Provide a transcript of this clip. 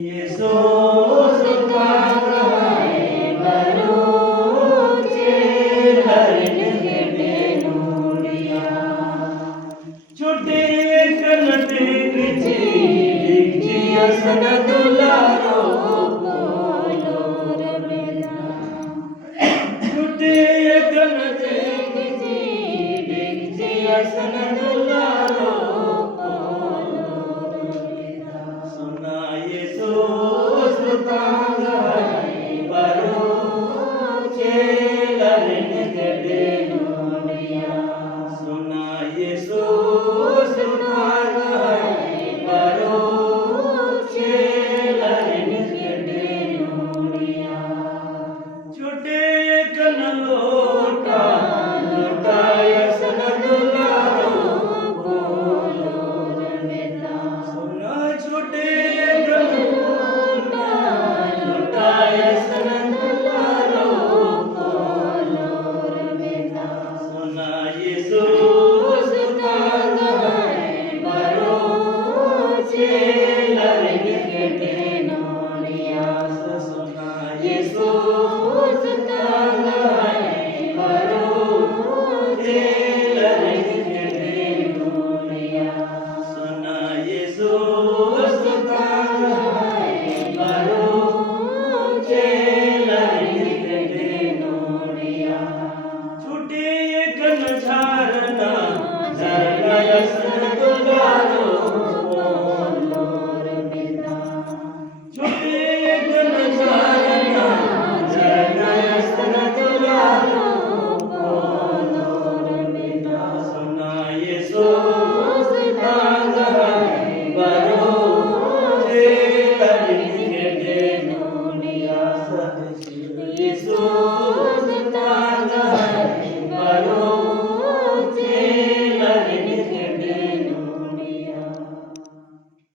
Yesus Tuhan baru hari gede nuria छोटे कनटे गिची जिया सन दुलारो बोलो रमेला छोटे कनटे गिची जिया सन दुलारो बोलो रमेला सुना येसूस तांग बारो चेलन गडे नोनिया सुना येसूस तांग बारो चेलन गडे नोनिया छोटे कन लोटा लोटाय सन दुलारो बोलो रमेला सुना छोटे कन लोटाय सन दुलारो बोलो रमेला सुना येसूस तांग बारो चेलन गडे नोनिया सुना येसूस तांग बारो चेलन गडे नोनिया सुना येसूस तांग बारो चेलन गडे नोनिया छोटे कन झारना झारना सन दुलारो बोलो रमेला छोटे कन झारना झारना सन दुलारो बोलो रमेला सुना येसूस तांग बारो चेलन गडे नोनिया येसूस